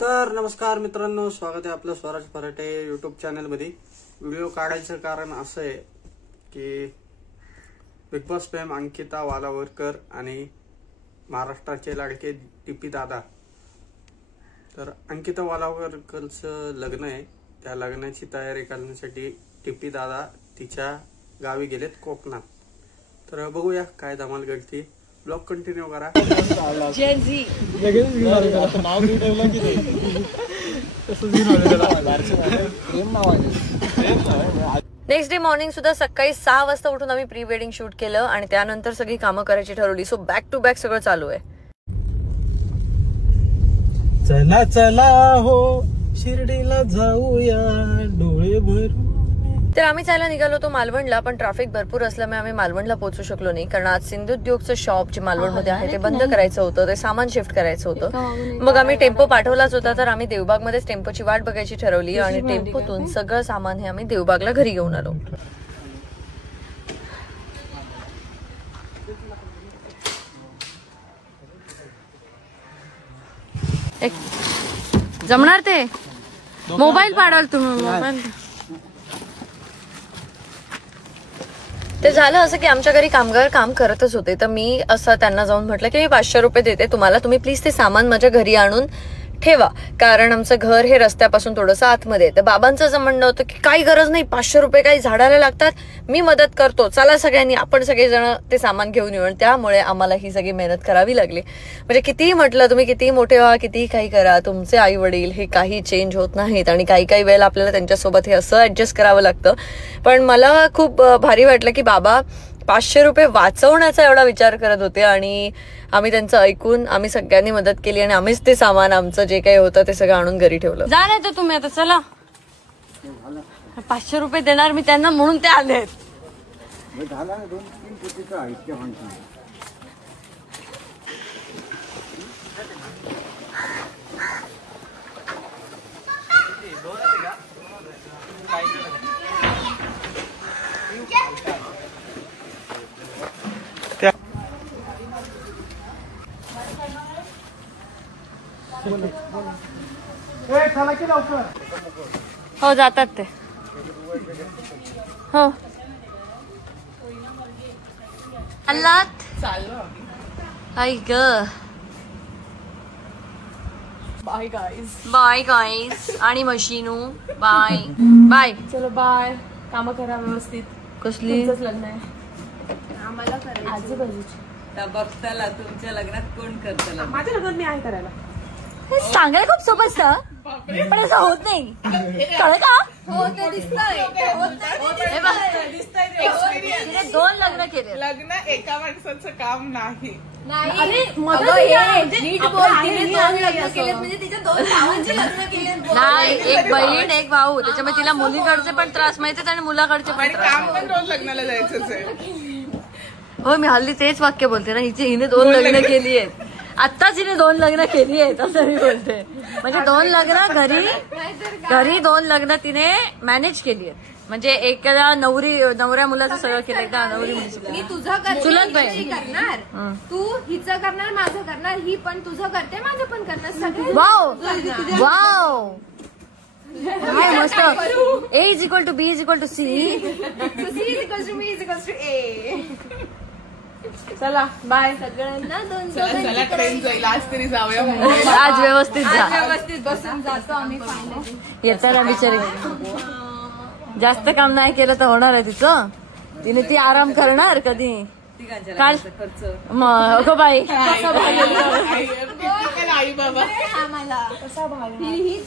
तर नमस्कार मित्रांनो, स्वागत आहे आपलं स्वराज पराठे यूट्यूब चॅनलमध्ये। व्हिडिओ काढायचं कारण असं आहे की बिग बॉस फेम अंकिता वालावरकर आणि महाराष्ट्राचे लाडके टीपी दादा, तर अंकिता वालावरकरचं लग्न आहे। त्या लग्नाची तयारी करण्यासाठी टीपी दादा तिच्या गावी गेलेत कोकणात। तर बघूया काय धमाल घडती। ब्लॉग कंटिन्यू करा। नेक्स्ट डे मॉर्निंग सुद्धा सकाळी 6 वाजता उठून आम्ही प्री वेडिंग शूट केलं आणि त्यानंतर सगळी कामं करायची ठरवली। सो बॅक टू बॅक सगळं चालू आहे। चला चला हो शिर्डीला जाऊया डोळे भरून। तर आम्ही जायला निघालो होतो मालवणला, पण ट्रॅफिक भरपूर असल्यामुळे आम्ही मालवणला पोहोचू शकलो नाही, कारण आज सिंधुद्योगचं शॉप जे मालवणमध्ये आहे ते बंद करायचं होतं, ते सामान शिफ्ट करायचं होतं। मग आम्ही टेम्पो पाठवलाच होता, तर आम्ही देवबागमध्येच टेम्पोची वाट बघायची ठरवली आणि टेम्पोतून सगळं सामान हे आम्ही देवबागला घरी घेऊन आलो। जमणार ते मोबाईल पाडाल तुम्ही मोबाईल। ते झालं असं की आमच्या घरी कामगार काम करतच होते, तर मी असं त्यांना जाऊन म्हटलं की मी 500 रुपये देते तुम्हाला, तुम्ही प्लीज ते सामान माझ्या घरी आणून ठेवा, कारण आमचं घर हे रस्त्यापासून थोडंसं आतमध्ये। तर बाबांचं असं म्हणणं होतं की काही गरज नाही, 500 रुपये काही झाडाला लागतात, मी मदत करतो, चला सगळ्यांनी आपण सगळेजण ते सामान घेऊन येऊ। त्यामुळे आम्हाला ही सगळी मेहनत करावी लागली। म्हणजे कितीही म्हटलं तुम्ही कितीही मोठे व्हा, कितीही काही करा, तुमचे आई वडील हे काही चेंज होत नाहीत आणि काही काही वेळेला आपल्याला त्यांच्यासोबत हे असं ऍडजस्ट करावं लागतं। पण मला खूप भारी वाटलं की बाबा 500 रुपये वाचवण्याचा एवढा विचार करत होते आणि आम्ही त्यांचं ऐकून आम्ही सगळ्यांनी मदत केली आणि आम्हीच ते सामान आमचं जे काही होतं ते सगळं आणून घरी ठेवलं। जा नाही तर तुम्ही आता चला, 500 रुपये देणार मी त्यांना म्हणून ते आलेत। हो जातात ते, हो आई ग, बाय गाईज आणि मशीनू बाय बाय, चलो बाय, काम करा व्यवस्थित। कसली लग्न आहे आम्हाला करायचं आजूबाजूची बघताला, तुमच्या लग्नात कोण करतं? माझ्या लग्नात मी आहे करायला। सांगायला खूप सोपं असतं पण असं होत नाही, कळलं का? होत दिसतंय, 2 लग्न केले। लग्न एका माणसाचं काम नाही। नाही एक बहीण एक भाऊ, त्याच्यामुळे तिला मुलीकडचे पण त्रास माहिती आणि मुलाकडचे पण त्रास। काम पण रोज लग्नाला जायचंच आहे। हो मी हल्ली तेच वाक्य बोलते ना, हिने 2 लग्न केली आहेत, आत्ताच हिने 2 लग्न केली आहेत असं मी बोलते। म्हणजे 2 लग्न घरी 2 लग्न तिने मॅनेज केली आहेत। म्हणजे एखाद्या नवऱ्या मुलाचं सगळं केलं, एकदा नवरी मुलीचं। मी तुझं चुलत बहीण करणार, तू हिचं करणार, माझं करणार, ही पण तुझं करते, माझं पण करणार, सगळं। वाव वाव मस्त। A = B = C, C = me = A। चला बाय सगळ्यांना 2 चला ट्रेन जाईल, आज तरी जाऊया। आज व्यवस्थित जा, व्यवस्थित बसून जातो आम्ही फायनली। येताना बिचारी जास्त काम नाही केलं तर होणार आहे तिचं, तिने ती आराम करणार कधी काल मग बाई। आई बाबा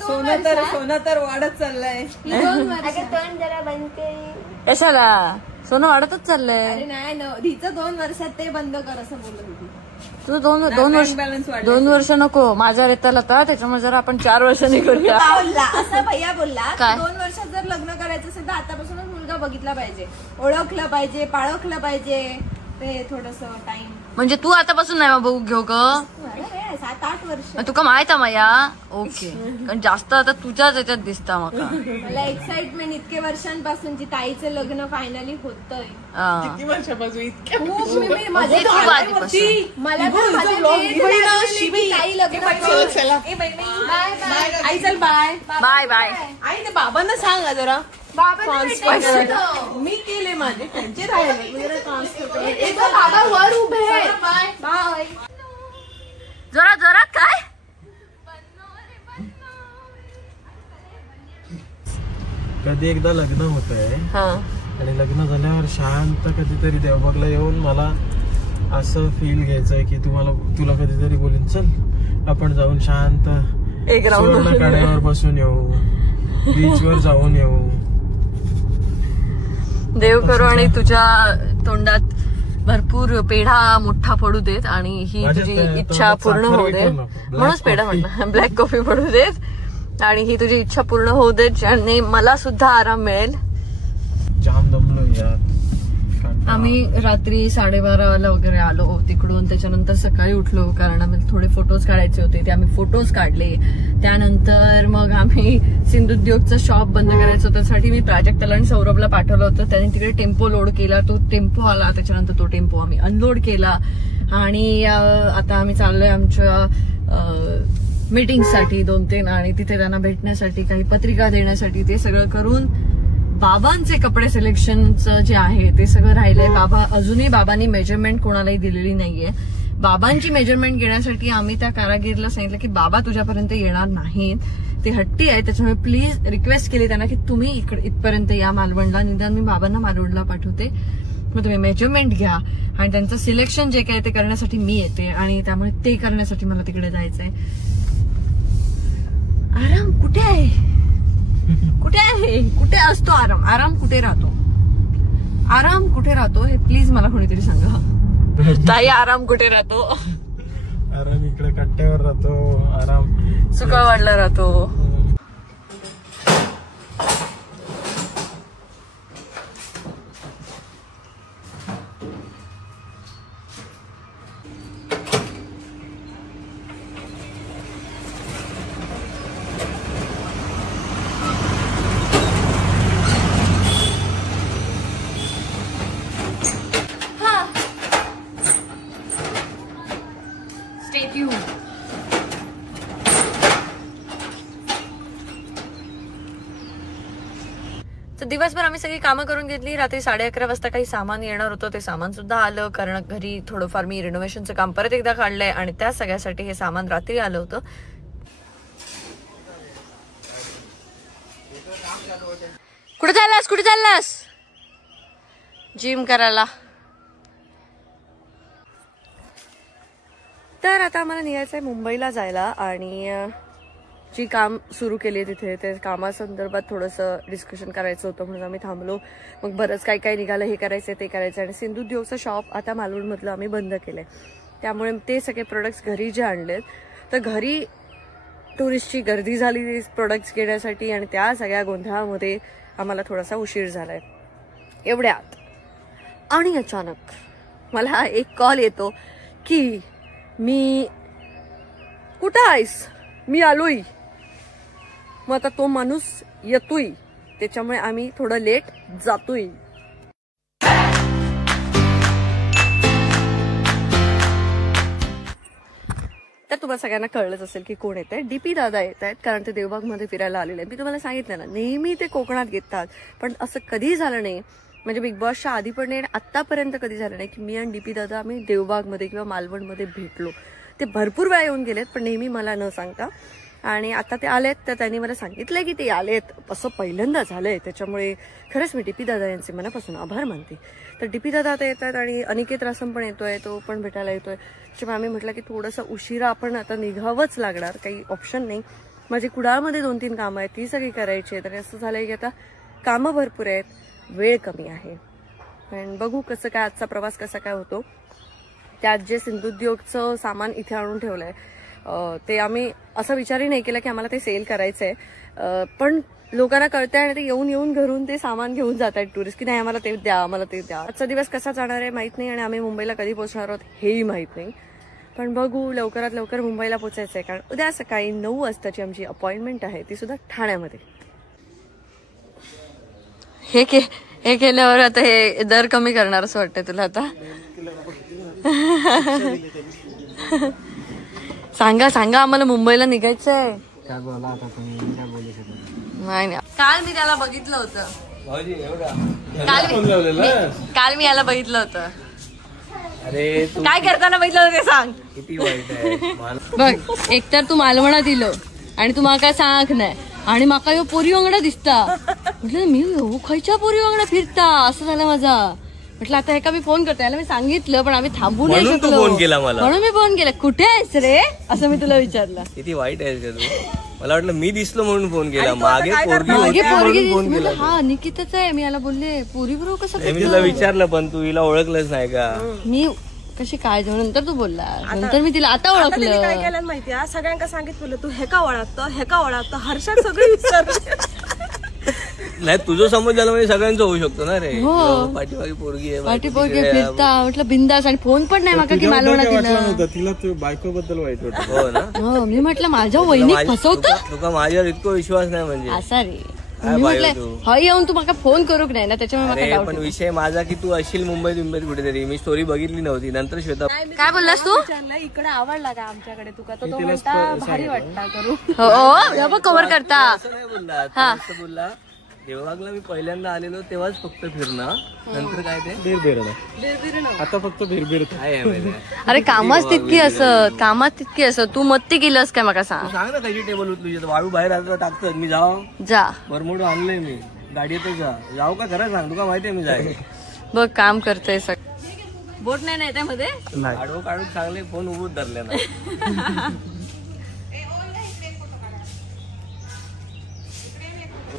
सोनं तर वाढत चाललंय। जरा बंद केली कशाला, सोनं वाढतच चाललंय। अरे नाही ना, हिचं 2 वर्षात ते बंद कर असं बोलत होती तू। 2 वर्ष नको, माझ्या रेताला होता त्याच्यामुळे जरा आपण 4 वर्षांनी करूया असं भैया बोलला। 2 वर्षात जर लग्न करायचं असेल तर आतापासूनच मुलगा बघितला पाहिजे, ओळखलं पाहिजे, पाळखलं पाहिजे, ते थोडस टाइम। म्हणजे तू आतापासून नाही बघू घेऊ ग, काय 7-8 वर्ष. तुका माहित माया ओके कारण जास्त आता तुझ्याच याच्यात दिसता माका. मला एक्साइटमेंट इतके वर्षांपासूनची ताईचं लग्न फायनली होतंय. किती वर्षापासून इतक्या खूप मी माझे खूप आधीपासून. मला तर माझे days लागले की ताई लग्न चला, चला. बाय आई चल बाय बाय बाय. आई ते बाबांना सांगा जरा बाबा मी केले माझे त्यांचे राहिले बाबा वर उभे बाय. जरा जरा काय कधी एकदा लग्न होत आहे हा आणि लग्न झाल्यावर शांत कधीतरी देवबागला येऊन मला असं फील घ्यायचंय की तुला कधीतरी बोलीन चल आपण जाऊन शांत एक राऊंड सुवर्ण कड्यावर बसून येऊ, बीचवर जाऊन येऊ. देव करो आणि तुझ्या तोंडात भरपूर पेढा मोठा पडू देत आणि ही माझ्या तुझी तोंडात इच्छा पूर्ण होऊ साखर दे. विकू नको. म्हणूनच पेढा कॉफी. म्हणणं ब्लॅक कॉफी पडू देत आणि ही तुझी इच्छा पूर्ण होऊ देत ज्याने मला सुद्धा आराम मिळेल. जाम दमलो यार. आम्ही रात्री 12:30 वगैरे आलो तिकडून. त्याच्यानंतर सकाळी उठलो कारण आम्ही थोडे फोटोज काढायचे होते ते आम्ही फोटोज काढले. त्यानंतर मग आम्ही सिंधुद्योगचं शॉप बंद करायचं होतं त्यासाठी मी प्राजक्ताला आणि सौरभला पाठवलं होतं. त्याने तिकडे टेम्पो लोड केला. तो टेम्पो आला त्याच्यानंतर तो टेम्पो आम्ही अनलोड केला आणि आता आम्ही चाललोय आमच्या मीटिंगसाठी 2-3 आणि तिथे त्यांना भेटण्यासाठी काही पत्रिका देण्यासाठी. ते सगळं करून बाबांचे कपडे सिलेक्शनचं जे आहे ते सगळं राहिलंय. अजूनही बाबांनी मेजरमेंट कोणालाही दिलेली नाहीये. बाबांची मेजरमेंट घेण्यासाठी आम्ही त्या कारागीरला सांगितलं की बाबा तुझ्यापर्यंत येणार नाहीत, ते हट्टी आहे. त्याच्यामुळे प्लीज रिक्वेस्ट केली त्यांना की तुम्ही इथपर्यंत या मालवणला, निदान मी बाबांना मालवणला पाठवते, मग तुम्ही मेजरमेंट घ्या आणि त्यांचं सिलेक्शन जे काय ते करण्यासाठी मी येते आणि त्यामुळे ते करण्यासाठी मला तिकडे जायचंय. आराम कुठे आहे? कुठे आहे? कुठे असतो आराम? आराम कुठे राहतो? आराम कुठे राहतो हे प्लीज मला कोणीतरी सांगा. ताई आराम कुठे राहतो? आराम इकडे कट्ट्यावर राहतो. आराम सुकावाडला राहतो. तर दिवसभर आम्ही सगळी कामं करून घेतली. रात्री 11:30 वाजता काही सामान येणार होतं ते सामान सुद्धा आलं कारण घरी थोडंफार मी रिनोव्हेशनचं काम परत एकदा काढलंय आणि त्या सगळ्यासाठी हे सामान रात्री आलं होतं. कुठे चाललास? कुठे चाललास? जिम करायला. तर आता आम्हाला निघायचंय मुंबईला जायला आणि जी काम सुरू केली तिथे ते कामासंदर्भात थोडंसं डिस्कशन करायचं होतं म्हणून आम्ही थांबलो. मग बरंच काही काही निघालं, हे करायचं ते करायचं. आणि सिंधुद्योगचं शॉप आता मालवणमधलं आम्ही बंद केलंय त्यामुळे ते सगळे प्रोडक्ट्स घरी जे आणलेत तर घरी टुरिस्टची गर्दी झाली प्रोडक्ट्स घेण्यासाठी आणि त्या सगळ्या गोंधळामध्ये आम्हाला थोडासा उशीर झालाय एवढ्यात. आणि अचानक मला एक कॉल येतो की मी कुठं आहेस? मी आलोय. मग आता तो माणूस येतोय त्याच्यामुळे आम्ही थोडं लेट जातोय. तर तुम्हाला सगळ्यांना कळलंच असेल की कोण येत आहे. डीपी दादा येत आहेत कारण ते देवबागमध्ये फिरायला आलेले. मी तुम्हाला सांगितलं ना नेहमी ते कोकणात घेतात पण असं कधी झालं नाही म्हणजे बिग बॉसच्या आधी पण नाही आतापर्यंत कधी झालं नाही की मी आणि डीपी दादा आम्ही देवबागमध्ये किंवा मालवणमध्ये भेटलो. ते भरपूर वेळा येऊन गेलेत पण नेहमी मला न सांगता. आणि आता ते आलेत तर त्यांनी मला सांगितलंय की ते आलेत असं पहिल्यांदा झालंय. त्याच्यामुळे खरंच मी डीपी दादा यांचे मनापासून आभार मानते. तर डीपी दादा आता येतात आणि अनिकेत रासम पण येतोय, तो पण भेटायला येतोय. त्याच्यामुळे आम्ही म्हटलं की थोडंसं उशिरा आपण आता निघावंच लागणार, काही ऑप्शन नाही. माझी कुडाळमध्ये 2-3 कामं आहेत ती सगळी करायची आहेत आणि असं झालंय की आता कामं भरपूर आहेत, वेळ कमी आहे. पण बघू कसं काय आजचा प्रवास कसा काय होतो. त्यात जे सिंधुद्योगचं सामान इथे आणून ठेवलंय ते आम्ही असा विचारही नाही केला की आम्हाला ते सेल करायचंय. पण लोकांना कळतंय आणि ते येऊन येऊन घरून ते सामान घेऊन जात आहेत टुरिस्ट की नाही आम्हाला ते द्या, आम्हाला ते द्या. आजचा दिवस कसा जाणार आहे माहित नाही आणि आम्ही मुंबईला कधी पोहोचणार आहोत हेही माहित नाही. पण बघू, लवकरात लवकर मुंबईला पोचायचं आहे, कारण उद्या सकाळी 9 वाजताची आमची अपॉइंटमेंट आहे, ती सुद्धा ठाण्यामध्ये. हे केल्यावर आता हे दर कमी करणार असं वाटतंय तुला आता? सांगा आम्हाला मुंबईला निघायचंय. काय बोला आता तुम्ही, काय बोलू शकत नाही. काल मी त्याला बघितलं होतं, काल मी याला बघितलं होतं. अरे काय करताना बघितलं होतं ते सांग. किती वाईट आहे. बघ, एकतर तू मालवणा दिलो आणि तू माका सांग नाही, आणि माका यो पोरी वांगडा दिसता. म्हटलं मी खयच्या पोरी वांगडा फिरता, असं झालं माझा. म्हटलं आता एका मी फोन करतो, याला मी सांगितलं पण आम्ही थांबू नाही शकलो, फोन केला मला, म्हणून मी फोन केला. कुठे आहेस रे असं मी तुला विचारलं. किती वाईट आहेस का तू. मला वाटलं मी दिसलो म्हणून फोन केला, मागे पोरगी. हा निकिताच आहे. मी याला बोलले पोरी बरोबर कसं. मी तुला विचारलं पण तू हिला ओळखलंच नाही का. मी कशी काय जाऊ, नंतर तू बोलला, नंतर मी तिला आता ओळखलं. काय केलं माहिती, सगळ्यांना सांगितलं तू हे का ओळखतं हर्षात सगळे विसरले. नाही तुझं समज झालं म्हणजे सगळ्यांचं होऊ शकतो ना रे. पाठीमागे पोरगी आहे, पाठीपोरगी फिरता. म्हटलं बिंदास, आणि फोन पण नाही माका की मालवणा दिला. तिला बायको बद्दल वाईट वाटत. हो ना. हो, मी म्हटलं माझ्या वहिनी फसवतं. तुका माझ्यावर इतका विश्वास नाही म्हणजे. असा रे. मी म्हटलं हय येऊन तू माका फोन करूक नाही ना, त्याच्यामुळे पण विषय माझा की तू असेल मुंबईत कुठेतरी. मी स्टोरी बघितली नव्हती, नंतर श्वेता काय बोललास तू. इकडे आवडला का आमच्याकडे तुका, तो म्हणता भारी वाटता करू. हो कव्हर करता. असं नाही बोलला, असं बोलला. देवबागला मी पहिल्यांदा आलेलो तेव्हाच फक्त फिरणं, नंतर काय ते बिरबिर. आता फक्त बिरबिर काय आहे. अरे कामात तितकी असत. तू मत्ती केलंस काय माका सांग. सांग ना कशी टेबल उचलू शकतो. वाळू बाहेर आता टाकतात, मी जा बरमोड आणलंय मी गाडीतच. जाऊ का खरं सांग, तुका माहितीये मी जाय. बघ काम करतोय सगळं. बोट नाही त्यामध्ये आडवं काढून चांगले फोन उभूच धरले ना.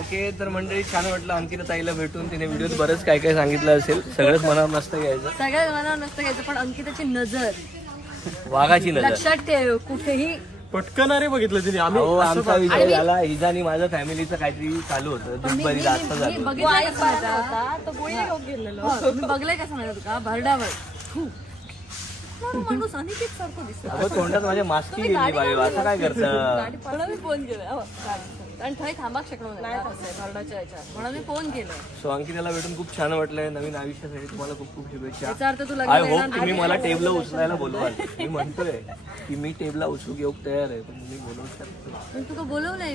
ओके, तर मंडळी छान वाटलं अंकिता ताईला भेटून. तिने व्हिडिओत बरंच काय काय सांगितलं असेल, सगळंच मनावर नसतं घ्यायचं. पण अंकिताची नजर, वाघाची नजर लक्षात ठेव. कुठेही पटकन अरे बघितलं तिने. आमचा विषय झाला, हिजा आणि माझ्या फॅमिलीचं काहीतरी चालू होतं. दुपारी जास्त झालं. बघलंय कसं माहिती तुका, भरडावर माणूस अनिकेत सारखं दिसतो. तोंडात माझ्या मास्की गेली बाई, असं काय करतं. मी फोन केला आणि थंय थांबाक शकलो नाही भरडाच्या याच्यात, म्हणून मी फोन केलं. सो अंकिताला भेटून खूप छान वाटलंय. नवीन आयुष्यासाठी तुम्हाला खूप खूप शुभेच्छा. याचा अर्थ तुला आय होप तुम्ही मला टेबला उचलायला बोलवाल. मी म्हणतोय की मी टेबला उचलू घेऊ तयार आहे, पण तुम्ही बोलवू शकता. पण तुका बोलवलंय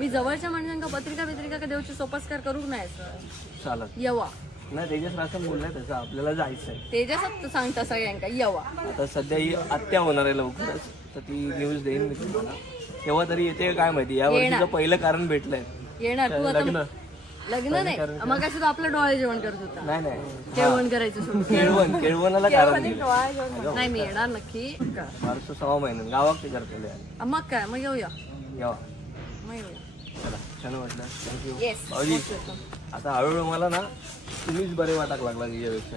मी जवळच्या माणसांका पत्रिका का देऊची सोपस्कार करू नाही चालत यवा. नाही तेजस रासन बोललाय तसं आपल्याला जायचंय. तेजसच सांगता सगळ्यांका यवा. आता सध्या ही हत्या होणार आहे लवकरच, तर ती न्यूज देईन मी तुम्हाला. तेव्हा तरी येते काय माहिती. या वर्षीचं पहिलं कारण भेटलंय. येणार तू आता. लग्न नाही मग कसं तू आपलं डोळे जेवण करत होता. नाही जेवण करायचं केळवणाला कारण नाही. मी येणार नक्की. 6 महिन्यात गावात ते करतले. मग काय, मग येऊया. मग येऊया. चला, छान वाटलं. थँक्यू भाऊजी. आता हळूहळू मला ना तुम्हीच बरे वाटाक लागला तिच्यापेक्षा.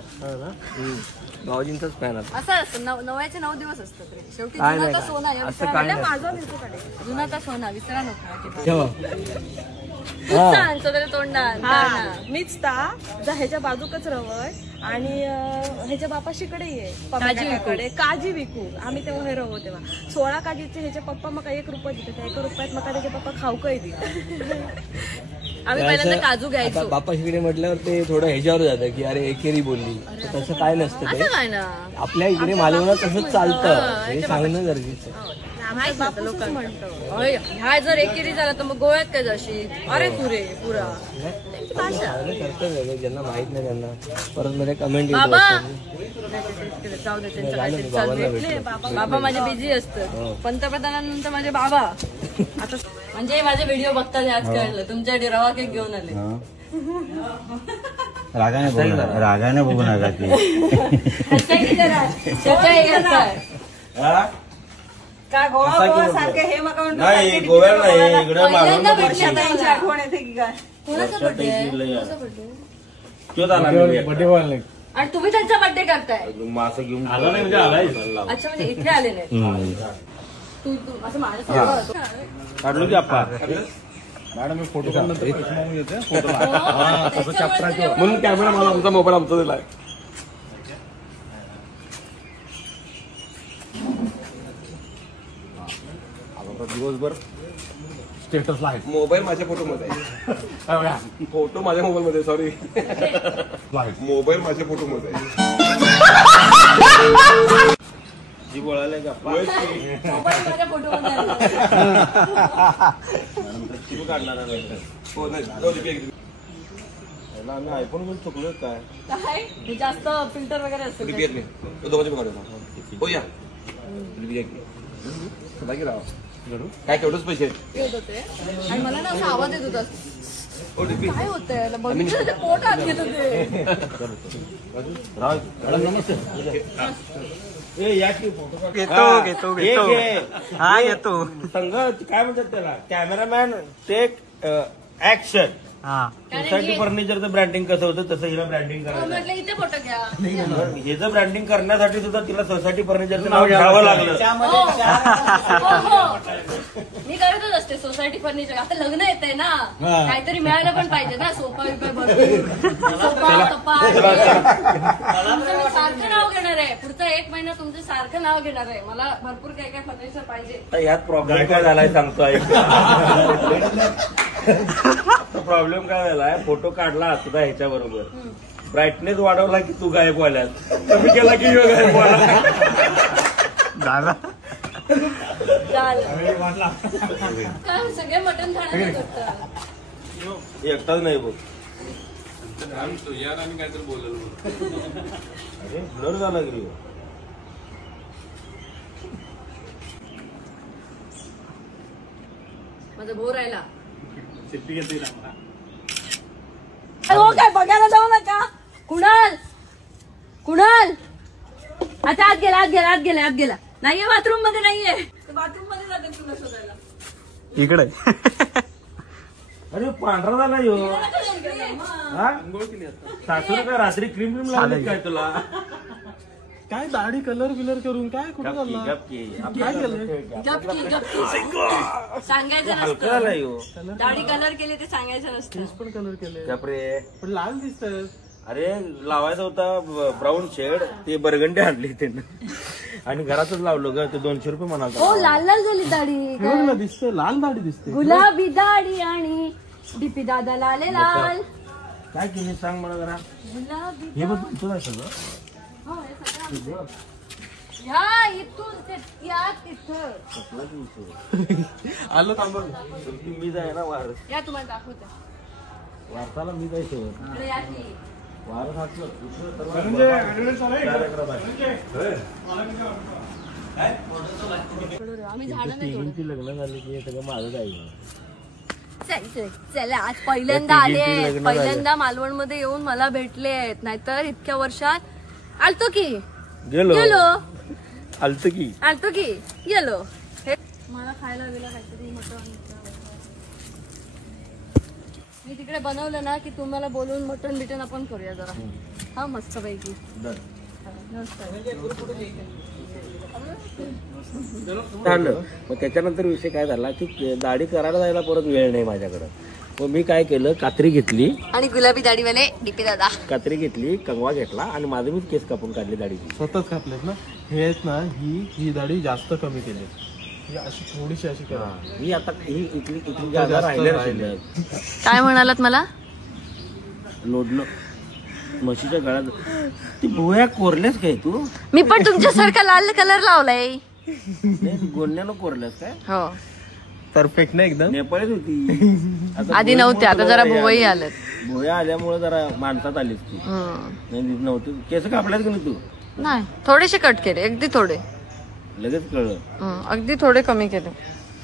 भाऊजींचाच फॅन आता. असं असतं, 9 दिवस असतात रे शेवटी. काय जुना नाही का सोना, असं काय नाही. जुना का सोना विसरा नको. ठेवा. तोंडात मीच ता जा ह्याच्या बाजूकच रवय आणि ह्याच्या बापाशीकडे ये पप्पाकडे काजी विकू. आम्ही तेव्हा हे रवो तेव्हा 16 काजीचे ह्याचे पप्पा मग 1 रुपया देतात. 1 रुपयात मग त्याचे पप्पा खाऊकही देतात. आम्ही पहिल्यांदा काजू घ्यायचो. बापाशीकडे म्हटल्यावर ते थोडं ह्याच्यावर जातं की अरे एकेरी बोलली. तसं काय नसतं ते. काय ना आपल्या इकडे मालवणात तसंच चालतं, हे सांगणं गरजेचं आहे. ह्या जर एकेरी झाला तर मग गोव्यात काय जाशी. अरे तुरे पुरा कर्तव्य ज्यांना माहित नाही त्यांना परत मध्ये कमेंट जाऊ दे. बाबा माझे बिझी असतं. पंतप्रधानानंतर माझे बाबा आता म्हणजे माझे व्हिडिओ बघतात. ह्याच कळलं तुमच्याकडे रवा केक घेऊन आले. रागाने बघू नका की काय गोवा सारखे हे मग नाही गोव्याला नाही इकडे आठवण येते की काय. आणि तुम्ही त्यांचा बर्थडे करताय. मासं घेऊन आला नाही म्हणजे आलाय. अच्छा म्हणजे इथे आलेले तू असं माझ्यासोबत काढलो की आप्पा मॅडम मी फोटो म्हणून कॅमेरा मला आमचा मोबाईल आमचा दिलाय. दिवसभर स्टेटसला आहे. मोबाईल माझ्या फोटोमध्ये आहे. फोटो माझ्या मोबाईलमध्ये, सॉरी मोबाईल माझ्या फोटोमध्ये आहे. जी बोलायला गप्पा माझ्या फोटोमध्ये काढणार हो नाही आम्ही आयफोन घेऊन चुकलो काय काय जास्त फिल्टर वगैरे असतं हो या काय केवढंच पैसे येत होते आणि मला ना असा आवाज येत होता काय होतंय बघितलं ते पोट आत घेत होते. येतो संघ काय म्हणतात त्याला, कॅमेरामॅन टेक ऍक्शन. सोसायटी फर्निचरचं ब्रँडिंग कसं होतं तसं हिला ब्रँडिंग करायचं. म्हटलं इथे फोटो घ्या. हेचं ब्रँडिंग करण्यासाठी सुद्धा तिला सोसायटी फर्निचरचं नाव घ्यावं लागलं. मी करतच असते सोसायटी फर्निचर. आता लग्न येतंय ना, काहीतरी मिळायला पण पाहिजे ना. सोफा बिफा भरपूर सारखं नाव घेणार आहे. पुढचा 1 महिना तुमचं सारखं नाव घेणार आहे. मला भरपूर काय काय फर्निचर पाहिजे. यात प्रॉब्लेम काय झालाय सांगतो ऐक. प्रॉब्लेम काय झालाय, फोटो काढला सुद्धा ह्याच्या बरोबर, ब्राईटनेस वाढवला की तू गायब व्हायलास, कमी केला की गायब व्हायला. काय सगळे मटण खाण्यात एकटाच नाही बघ. अरे ब्लर झाला की माझा भोर राहिला. हो काय बघायला जाऊ नका. कुणाल कुणाल आता आत गेला आत गेला आत गेला आत गेला. नाहीये बाथरूम मध्ये, नाहीये बाथरूम मध्ये जाते तुला शोधायला. इकडे अरे पांढरा झाला यो. सासून काय रात्री क्रीम क्रीम लावली काय तुला? काय दाढी कलर बिलर करून काय कुठं झालं? काय केलं? सांगायचं हलका झाला यो. दाढी कलर केले ते सांगायचं नसतं. पण कलर केले बापरे. पण लाल दिसत. अरे लावायचा होता ब्राऊन शेड, ते बरगंडी आणली त्यानं आणि घरातच लावलो ग. ते 200 रुपये म्हणाल. हो लाल लाल झाली दाढी. दिसते लाल दाढी दिसते. गुलाबी दाढी आणि डीपी दादा लाले लाल. काय केली सांग मला जरा. गुलाबी हे बघ तुझं आहे सगळं. हो, हे सगळं. ह्या इथून ते या तिथं आलं थांब. मी जाय ना वार या तुम्हाला दाखवते. वारसाला मी जायचो. इकडे या की. वार घातलं आम्ही झाडं नाही तोडत. लग्न झाली की हे सगळं माझं जायचं. चला आज पहिल्यांदा आले, पहिल्यांदा मालवण मध्ये येऊन मला भेटले आहेत. नाहीतर इतक्या वर्षात आलतो की गेलो आलतो की गेलो. मला खायला गेलं काहीतरी मटण. मी तिकडे बनवलं ना की तुम्हाला बोलून मटण बिटन आपण करूया जरा. हा मस्त पैकी. झालं. मग त्याच्यानंतर विषय काय झाला की दाढी करायला जायला परत वेळ नाही माझ्याकडं. मग मी काय केलं, कात्री घेतली आणि गुलाबी दाढीवाले डीपी दादा. कात्री घेतली, कंगवा घेतला आणि माझं मी केस कापून काढली दाढीची. स्वतःच कापलेत ना हे आहेत ना. ही दाढी जास्त कमी केली. ही अशी थोडीशी अशी करा. मी आता ही इथली जागा राहिल्या. काय म्हणालात मला? लोडलं म्हशीच्या गळ्यात. ती भुवया कोरल्यास काय तू? मी पण तुमच्यासारखा लाल कलर लावलाय. गोंड्यानं कोरल्यास काय? हो परफेक्ट ना एकदम. नेपाळीत होती. आधी नव्हते, आता जरा भुवई आलेत. भुवया आल्यामुळे जरा माणसात आलीस ती. नव्हती. केस कापल्यात की नाही तू? नाही, थोडेसे कट केले, अगदी थोडे. लगेच कळलं. अगदी थोडे कमी केले.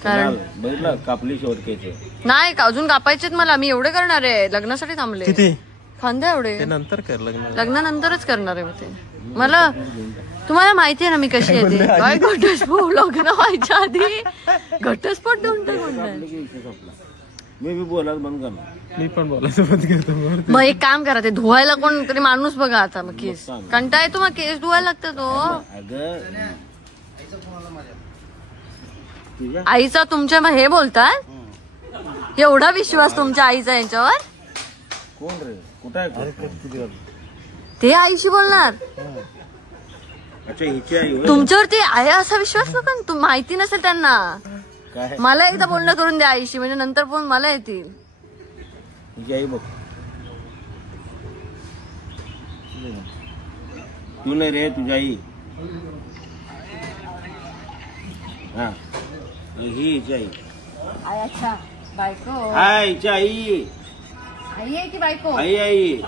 कारण बघितलं कापली शेवट केस. नाही अजून कापायचेत मला. मी एवढे करणार आहे. लग्नासाठी थांबले. किती? खांदे एवढे. नंतर कर लग्न. लग्नानंतरच करणार आहे मी ते. मला तुम्हाला माहिती आहे ना मी कशी येते. काय घटस्फोट लग्न व्हायच्या आधी घटस्फोट देऊन टाकून. मी बोलायला बंद करणार. मी पण बोलायचं बंद करतो. मग एक काम करा, ते धुवायला कोण तरी माणूस बघा आता. मग केस कंटाळा येतो, मग केस धुवायला लागतं तो. आईचा तुमच्या हे बोलतात एवढा विश्वास तुमच्या आईचा यांच्यावर? कोण रे? कुठं आहे? ते आईशी बोलणार. अच्छा हिची आई. तुमच्यावरती आहे असा विश्वास नका. माहिती नसेल त्यांना. काय मला एकदा बोलणं करून द्या आईशी, म्हणजे नंतर फोन मला येतील. तुझी आई बघ, तू नाही रे, तुझी आई. हा ही हिची आई. आई. अच्छा, बायको. हा हिची आई. आई आहे की बायको? आई आई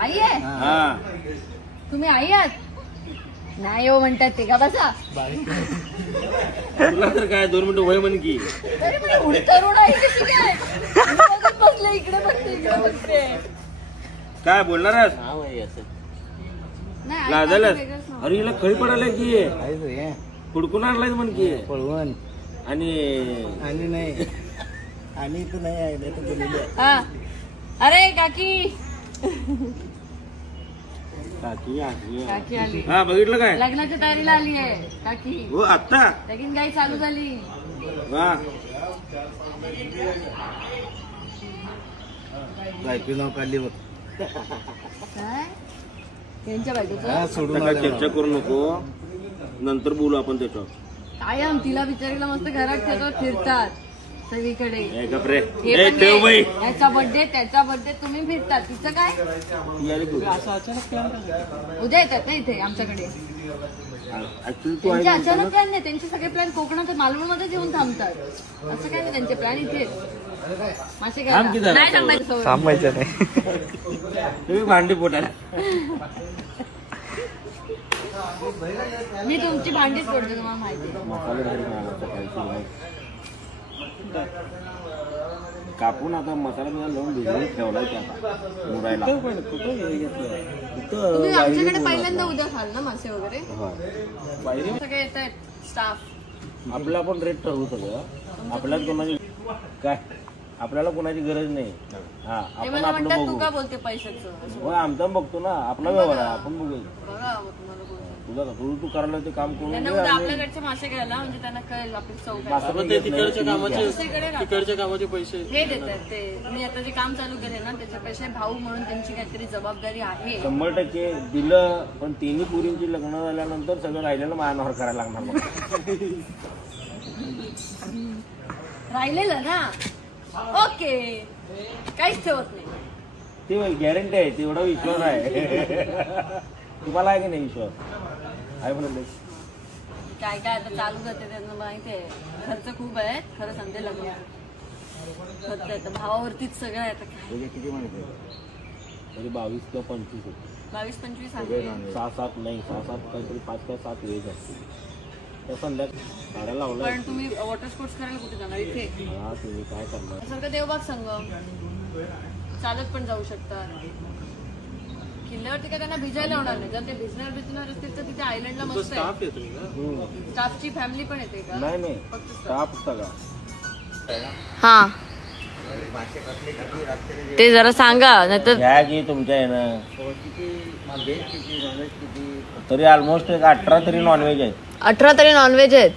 आई आहे. हा तुम्ही आई आहात? नाही हो म्हणतात ते का. बसा. तुला तर काय 2 मिनिटं वय म्हण की. तरी मला तरुण आई कशी काय? मी बघत बसले, इकडे बघते, इकडे बघते. काय बोलणार आहेस? नाही, आई लाजायलास? वेगळंच नाव. अरे हिला खळी पडायला की हुडकून आणलाय म्हण की. पळवण आणि नाही आणि इथं नाही आहे, नाही तर गेलेली आहे. हा. अरे काकी. काकी आली. काकी आली. हा बघितलं काय? लग्नाच्या तयारीला आली आहे काकी. हो आत्ता लगीन गाई चालू झाली. वा बायको नाव काढली बघ. काय त्यांच्या बायकोचं? सोडून चर्चा करू नको, नंतर बोलू आपण त्याच्यावर. कायम तिला बिचारीला मस्त घरात ठेवतात, फिरतात सगळीकडे. ए, गप्रे. हे ए, पण ठेव नाही. बाई. याचा बर्थडे त्याचा बर्थडे तुम्ही फिरतात, तिचं काय? उद्या येतात ना इथे आमच्याकडे. Actually तू आहे त्यांचे अचानक प्लॅन नाही, त्यांचे सगळे प्लॅन कोकणात मालवणमध्ये येऊन थांबतात. असं काय नाही, त्यांचे प्लॅन इथे मासे थांब की जरा. नाही थांबायचं. थांबायचं नाही. तुम्ही भांडी पोटाला. मी तुमची भांडीच पडते, तुम्हाला माहिती आहे. मसाले भारी मिळाला सकाळची. कापून आता मसाला लावून भिजवून ठेवलाय ते आता मुरायला. तुम्ही आमच्याकडे पहिल्यांदा उद्या खाल ना मासे वगैरे. सगळे येत आहेत स्टाफ. आपलं आपण रेट ठरवू सगळं. आपल्याला कोणाची काय आपल्याला कोणाची गरज नाही. हा ते आपण मला आपलं म्हणतात तू बघू. का बोलते पैशाचं. होय आमचा बघतो ना, आपला व्यवहार आहे, आपण बघू. बघा तुम्हाला बोलतो. तुझा का तू करायला ते काम करून त्यांना दे उद्या आणि आपल्याकडचे मासे घ्यायला, म्हणजे त्यांना कळेल आपली चव काय. मासाला घेत नाही, तुम्ही घ्या. दुसरीकडे राहतात. तिकडच्या कामाचे पैसे हे देतात ते. मी आता जे काम चालू केले ना त्याच्यापेक्षा भाऊ म्हणून त्यांची काहीतरी जबाबदारी आहे. 100% दिलं, पण तिन्ही पुरींची लग्न झाल्यानंतर सगळं राहिलेलं मायावर करायला लागणार मग. राहिलेलं ना. ओके, काहीच ठेवत नाही. ते गॅरंटी आहे, तेवढा विश्वास आहे. तुम्हाला आहे की नाही विश्वास? आहे म्हणून काय काय आता चालू जाते त्यांना माहिती आहे. खर्च खूप आहे खरं सांगते. लग्न खर्च आहे तर भावावरतीच सगळं आहे. आता काय किती माहिती आहे? तरी 22 किंवा 25 होते. 22-25 आहे. 6-7 नाही, 6-7 काहीतरी 5 का 7 वेज असते. त्या संध्याकाळी भाड्या लावलं. पण तुम्ही वॉटर स्पोर्ट्स करायला कुठे जाणार? इथे हा तुम्ही काय करणार? सारखं देवबाग संगम चालत पण जाऊ शकतात. किल्ल्यावरती काय त्यांना भिजायला होणार नाही. जर ते भिजणार असतील तर तिथे आयलंडला मस्त आहे. स्टाफची फॅमिली पण येते का? नाही नाही, स्टाफ सगळा. हा ते जरा सांगा नाहीतर. घ्या की तुमच्या आहे तरी ऑलमोस्ट 18 तरी नॉनव्हेज आहेत. 18 तरी नॉनव्हेज आहेत.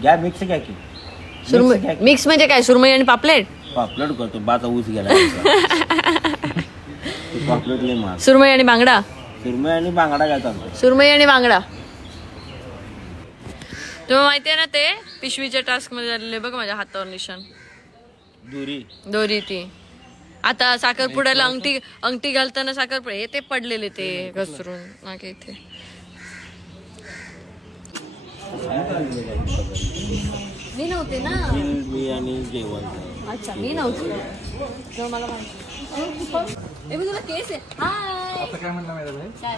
घ्या मिक्स घ्या की. सुरमई मिक्स म्हणजे काय? सुरमई आणि पापलेट. पापलेट करतो बाचा ऊस गेला. पापलेट लय महाग. सुरमई आणि बांगडा. सुरमई आणि बांगडा काय चालतो? सुरमई आणि बांगडा. तुम्हाला माहिती आहे ना ते पिशवीच्या टास्क मध्ये झालेले बघ माझ्या हातावर निशाण. दोरी ती आता साखरपुड्याला अंगठी घालताना साखरपुडे हे ते पडलेले ते घसरून मागे इथे. मी नव्हते ना. मी आणि जेवण. अच्छा मी नव्हते तेव्हा मला माहिती. तुला केस आहे. हाय आता काय म्हणलं मॅडम आहे काय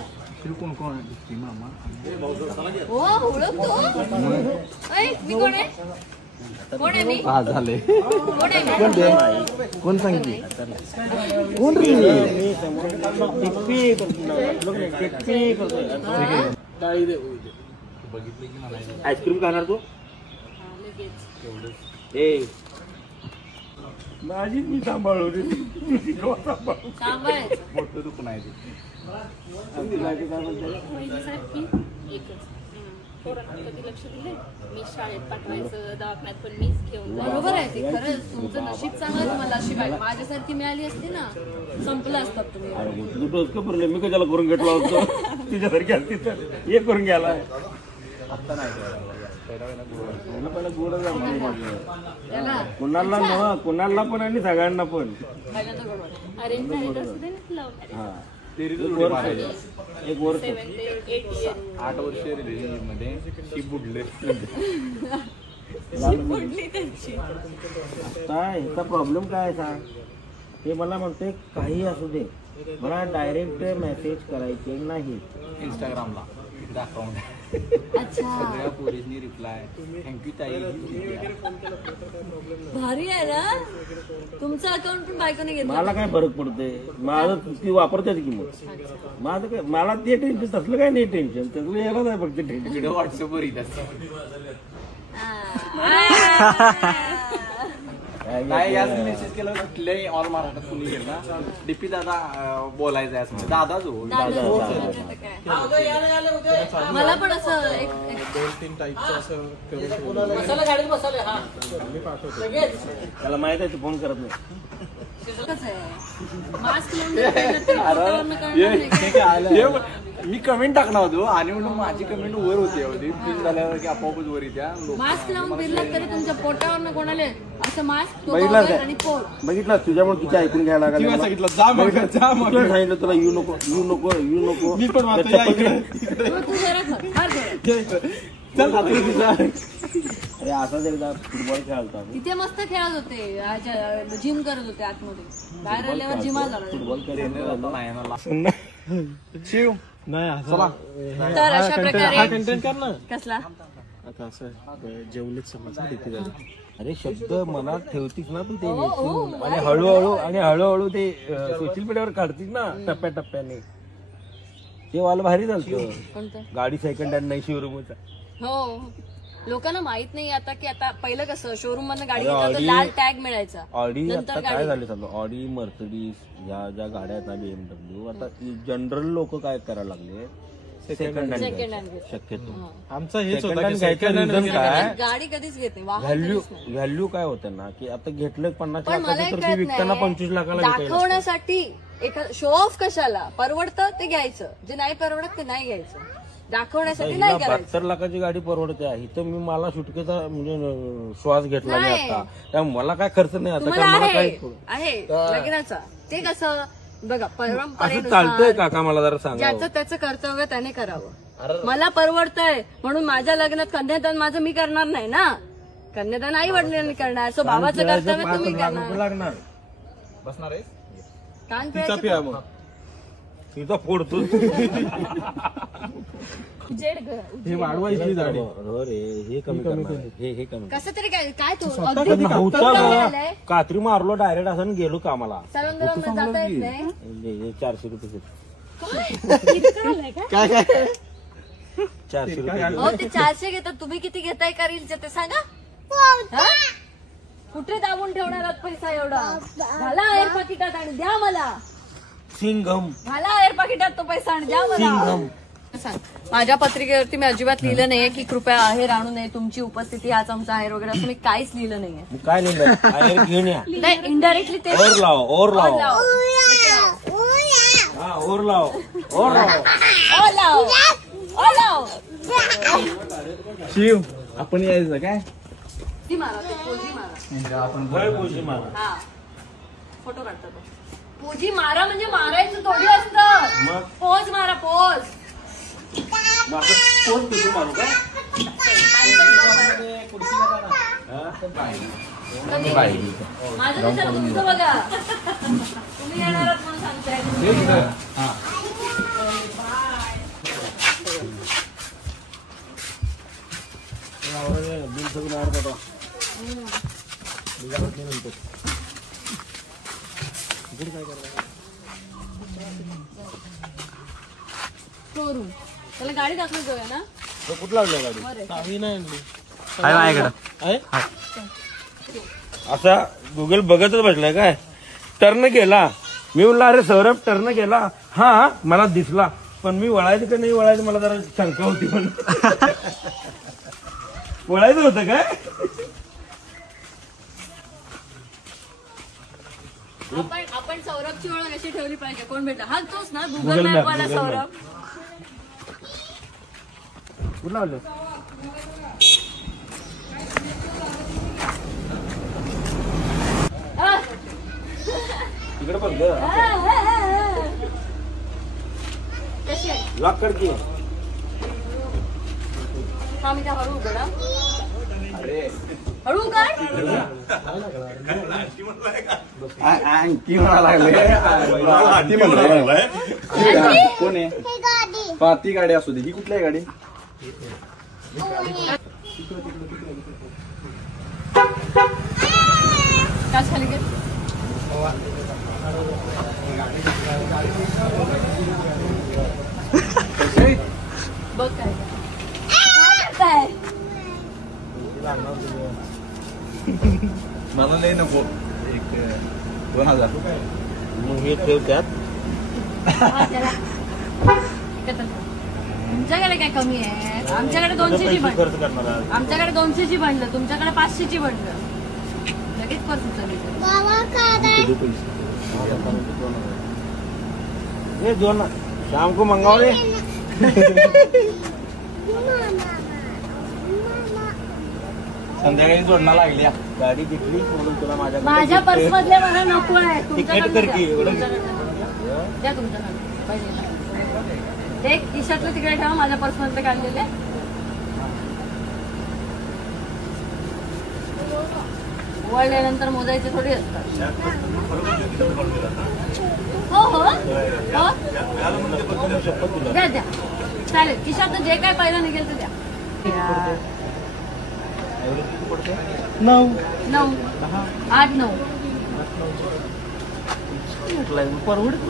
कोण कोण आहे मामा हो ओळखतो. मी कोण आहे? कोण आहे मी? झाले कोण आहे? कोण सांगितली आईस्क्रीम खाणार तू? माझी मी सांभाळवली. सांभाळायचं दुखून आहे पोरांना कधी लक्ष दिले. मी शाळेत पाठवायचं, दवाखान्यात पण मीच घेऊन जायचं. बरोबर आहे ते, खरंच तुमचं नशीब चांगलं. तुम्हाला अशी बाई माझ्यासारखी मिळाली असती ना, संपलं असतात तुम्ही. अरे तू टोचकं पडले, मी कशाला करून घेतला होतो तिच्यासारखी असती तर हे करून घ्यायला. आता नाही पहिला गोड कुणाला पण आणि सगळ्यांना पण. अरेंज मॅरेज असू दे ना, लव्ह मॅरेज. हा एक वर्ष 7 ते 8 years. 8 वर्ष रिलेशनशिप मध्ये ती बुडले. काय ह्याचा प्रॉब्लेम काय सांग. ते मला म्हणते काही असू दे, मला डायरेक्ट मेसेज करायचे नाही. इंस्टाग्रामला अकाउंट सगळ्या पोरीसनी रिप्लाय थँक्यू ताई. भारी आहे ना तुमचं अकाउंट पण बायकोने घेतलं. मला काय फरक पडते, माझं ती वापरते की मग माझं काय, मला ते टेन्शन तसलं काय नाही. टेन्शन तसलं यायला नाही फक्त टेन्शन. व्हॉट्सअपवर येत असतं. नाही याच मेसेज केला कुठल्याही ऑल महाराष्ट्रात कुणी गेला डीपी दादा बोलायचं आहे असं. दादा जो मला पण असं 2-3 टाईपचं असं त्याला माहित आहे, तू फोन करत नाही. मास्क मी कमेंट टाकणार होतो आणि म्हणून माझी कमेंट वर होती. प्लीज झाल्यावर की आपोआपच वर येत्या. मास्क लावून फिरलात तरी तुमच्या पोटावर कोणाला असं मास्क आणि पोट बघितलं तुझ्यामुळे तिच्या ऐकून घ्यायला लागलं. सांगितलं जा मग जा मग. सांगितलं तुला येऊ नको येऊ नको येऊ नको. मी पण वाटतो या इकडे. तू जरा अरे असाच एकदा फुटबॉल खेळायचा. तिथे मस्त खेळत होते, जिम करत होते आतमध्ये. बाहेर आल्यावर जिमा झाला. फुटबॉल शिव नाही चला. तर अशा प्रकारे कंटेंट कर ना. कसला आता असं जेवलेच समज किती झालं. अरे शब्द मनात ठेवतीस ना तू ते आणि हळूहळू ते सोशल मीडियावर काढतीस ना टप्प्याटप्प्याने. ते वाला भारी झालं. कोणतं गाडी सेकंड हँड नाही शोरूमचा. हो लोकांना माहित नाही आता की आता पहिलं कसं शोरूम मधनं गाडी घेतलं तर लाल टॅग मिळायचा. ऑडी आता काय झाले चालू, ऑडी मर्सिडीज या ज्या गाड्या आहेत ना BMW, आता जनरल लोक काय करायला लागले सेकंड हँड शक्यतो. आमचा हेच Second होता hand की घ्यायचं second hand reason काय, गाडी कधीच घेत नाही, वाहन व्हॅल्यू कधीच नाही. व्हॅल्यू काय होतं ना की आता घेतलं 50 पण मला लाखाचं एक तर ते कळत विकताना नाही, 25 लाखाला विकायला. दाखवण्यासाठी शो ऑफ कशाला. परवडतं ते घ्यायचं, जे नाही परवडत ते नाही घ्यायचं. दाखवण्यासाठी नाही करायचं. 72 लाखाची गाडी परवडते आहे तर मी मला सुटकेचा म्हणजे श्वास घेतला नाही आता. त्यामुळे मला काय खर्च नाही आता. तुम्हाला काय मला आहे काय आहे लग्नाचा. ते कसं बघा असं चालतंय परंपरेनुसार काका, मला जरा सांगा. ज्याचं त्याचं कर्तव्य त्याने करावं. मला परवडतंय म्हणून माझ्या लग्नात कन्यादान माझं मी करणार नाही ना. कन्यादान आई वडिलांनी करणार. सो बाबाचं कर्तव्य तुम्ही करणार. लागणार बसणार आहे कान तिचा पिया मग तिचा फोडतो. हे वाढवायची झाडी. हे कमी करणार. हे कमी कसं तरी काय तू नव्हता कात्री मारलो डायरेक्ट असं गेलो कामाला. सलंगला जाता येत नाही. 400 रुपये काय काय 400 रुपये. हो ते 400 घेतात. तुम्ही किती घेताय का रीलचे ते सांगा. हा? कुठे दाबून ठेवणार आहात पैसा एवढा. घाला एअर पाकिटात आणि द्या मला. सिंघम घाला एअर पाकिटात तो पैसा आणि द्या मला. सांग. माझ्या पत्रिकेवरती मी अजिबात लिहिलं नाहीये की कृपया आहेर आणू नये, तुमची उपस्थिती हाच आमचा आहेर वगैरे असं मी काहीच लिहिलं नाहीये. काय लिहिलं घेऊन या. नाही इनडायरेक्टली ते ओर लाव ओर लाव हा ओर लाव ओर लाव. शिव आपण यायचं काय. ती मारा ते पोजी मारा. पोजी मारा. हा फोटो काढता तो. पोजी मारा म्हणजे मारायचं थोडी असतं. पोज मारा पोज. पोज पिकू मारू काय. माझं कशाला तुमचं बघा. तुम्ही येणार आहात म्हणून सांगताय. बिल सगळं ऍड करा. शोरूम त्याला गाडी दाखवून जाऊया ना. कुठं लागलं गाडी. चावी नाही आणली. आहे माझ्याकडं. असा गुगल बघतच बसलाय काय. टर्न केला. मी म्हणलं अरे सौरभ टर्न केला. हा मला दिसला. पण मी वळायचं का नाही वळायचं मला जरा शंका होती म्हणून. वळायचं होतं काय? आपण सौरभची ओळख अशी ठेवली पाहिजे. कोण भेटला? हा तोच ना गुगल मॅप वाला सौरभ. कुठला आलं इकडे पण लॉक कर की. हा मी त्या हळू उघडा. हळू उघड. आणखी म्हणा लागले कोण आहे? ती गाडी असू दे. ही कुठली आहे गाडी? काय खाली गेल? बघ काय मला नाही नको. एक 2000 मग हे ठेव त्यात. तुमच्याकडे काय कमी आहे? आमच्याकडे 200ची बंड. आमच्याकडे 200ची बंड, तुमच्याकडे 500ची बंड. लगेच परत ये दोन शाम को मंगाओ रे. संध्याकाळी जोडणं लागली. गाडी घेतली म्हणून तुला माझ्या पर्स मधले मला नको आहे. तिकीट कर की एवढं द्या तुमच्याकडे पाहिजे. ते खिशातलं तिकडे ठेवा. माझ्या पर्स मधले काढलेले. वळल्यानंतर मोजायचे थोडी असतात. हो हो द्या द्या चालेल. खिशात जे काय पहिलं निघेल ते द्या. 9 8 9 परवडतं.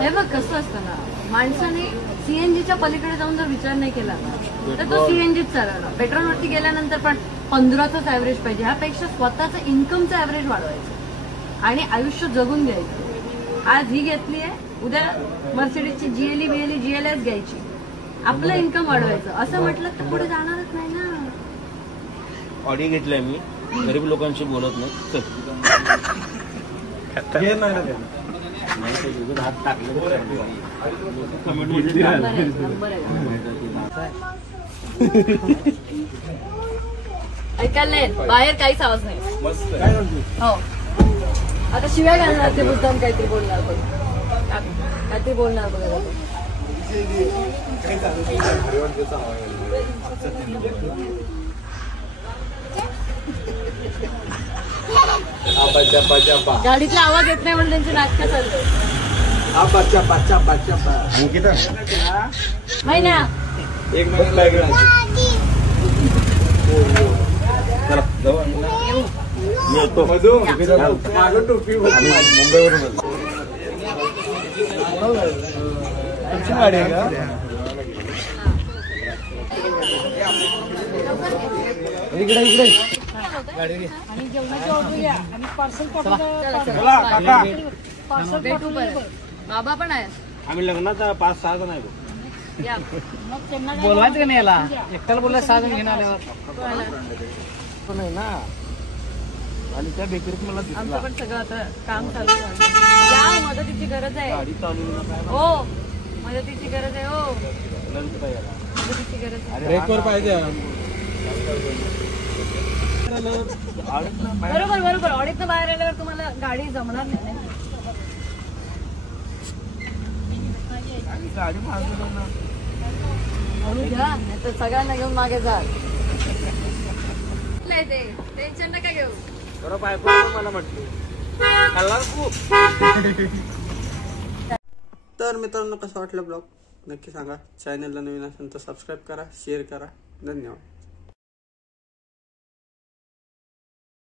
हे बघ कसं असतं ना, माणसाने सीएनजीच्या पलीकडे जाऊन जर विचार नाही केला तर तो सीएनजीच चालवणार. पेट्रोलवरती गेल्यानंतर पण 15चाच ऍव्हरेज पाहिजे. ह्यापेक्षा स्वतःचं इन्कमचं ऍव्हरेज वाढवायचं आणि आयुष्य जगून घ्यायचं. आज ही घेतली आहे, उद्या मर्सिडीजची जीएलई बीएलई जीएलएस घ्यायची. आपलं इन्कम वाढवायचं. असं म्हटलं तर पुढे जाणारच नाही ना. ऑडी घेतलाय मी. गरीब लोकांशी बोलत नाही. हात टाकले ऐकायला नाही. बाहेर काहीच आवाज नाही. हो आता शिव्या घालणार ते. मुद्दाम काहीतरी बोलणार बघ. काहीतरी बोलणार बघा. गाडीतला आवाज येत नाही म्हणून त्यांची नाटकं चाललंय. महिना एक मिनिट मुंबईवरून गाडी आहे का? इकडे गाडी घे. आणि जेवणाची ऑर्डर घ्या आणि पार्सल भेटू परत. बाबा पण आहे. आम्ही लग्नात 5-6 जण आहे. या मग त्यांना बोलवायचं का नाही याला? एकट्याला बोलला 6 जण घेऊन आल्यावर नाही ना. आणि त्या बेकरीत मला आमचं पण सगळं आता काम चालू आहे. या मदतीची गरज आहे. गाडी चालू हो मदतीची गरज आहे. हो मदतीची गरज आहे. ब्रेकवर पाहिजे. बरोबर बरोबर. ऑडिटनं बाहेर आल्यावर तुम्हाला गाडी जमणार नाही. गाडी मागवली ना. म्हणून घ्या नाही तर सगळ्यांना घेऊन मागे जा. टेन्शन नका घेऊ. बरं बायको मला म्हटली. तर मित्रांनो कसं वाटलं ब्लॉग नक्की सांगा. चॅनलला नवीन असेल तर सबस्क्राईब करा, शेअर करा. धन्यवाद.